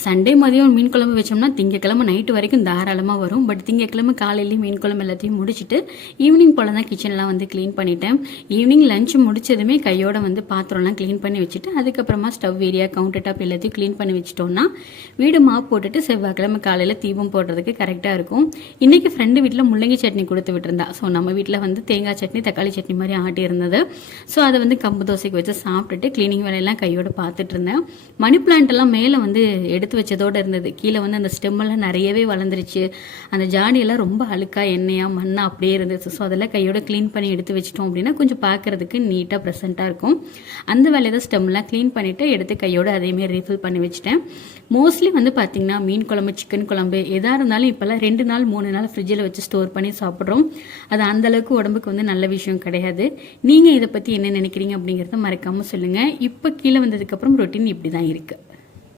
Sunday மதியம் மீன் குழம்பு வச்சோம்னா திங்கக்கிழமை நைட்டு வரைக்கும் தாராளமாக வரும். பட் திங்கக்கிழமை காலையிலேயும் மீன் குழம்பு எல்லாத்தையும் முடிச்சுட்டு ஈவினிங் போல் தான் கிச்சன்லாம் வந்து க்ளீன் பண்ணிட்டேன். ஈவினிங் லஞ்ச் முடிச்சதுமே கையோட வந்து பாத்திரம்லாம் க்ளீன் பண்ணி வச்சுட்டு அதுக்கப்புறமா ஸ்டவ் ஏரியா கவுண்டர் டாப் எல்லாத்தையும் க்ளீன் பண்ணி வச்சிட்டோம்னா வீடு மாப் போட்டுட்டு செவ்வாய்க்கிழமை காலையில் தீபம் போடுறதுக்கு கரெக்டாக இருக்கும். இன்றைக்கி ஃப்ரெண்டு வீட்டில் முள்ளங்கி சட்னி கொடுத்து விட்டுருந்தா. ஸோ நம்ம வீட்டில் வந்து தேங்காய் சட்னி தக்காளி சட்னி மாதிரி ஆட்டி இருந்தது. ஸோ அதை வந்து கம்பு தோசைக்கு வச்சு சாப்பிட்டுட்டு க்ளீனிங் வேலையெல்லாம் கையோட பார்த்துட்டு இருந்தேன். மணி பிளான்ட் எல்லாம் மேலே வந்து எடுத்து வச்சதோடு இருந்தது. கீழே வந்து அந்த ஸ்டெம்மெல்லாம் நிறையவே வளர்ந்துருச்சு. அந்த ஜாடியெல்லாம் ரொம்ப அழுக்கா எண்ணெயா மண்ணா அப்படியே இருந்துச்சு. ஸோ அதெல்லாம் கையோட க்ளீன் பண்ணி எடுத்து வச்சிட்டோம் அப்படின்னா கொஞ்சம் பார்க்கறதுக்கு நீட்டாக ப்ரெசென்ட்டாக இருக்கும். அந்த வேலையை தான் ஸ்டெம்லாம் க்ளீன் பண்ணிவிட்டு எடுத்து கையோட அதேமாரி ரீஃபில் பண்ணி வச்சுட்டேன். மோஸ்ட்லி வந்து பார்த்திங்கன்னா மீன் குழம்பு சிக்கன் குழம்பு எதாக இருந்தாலும் இப்போல்லாம் 2 நாள் 3 நாள் ஃப்ரிட்ஜில் வச்சு ஸ்டோர் பண்ணி சாப்பிட்றோம். அது அந்தளவுக்கு உடம்புக்கு வந்து நல்ல விஷயம் கிடையாது. நீங்கள் இதை பற்றி என்ன நினைக்கிறீங்க அப்படிங்கிறத மறக்காமல் சொல்லுங்கள். இப்போ கீழே வந்ததுக்கப்புறம் ரொட்டீன் இப்படி தான் இருக்குது.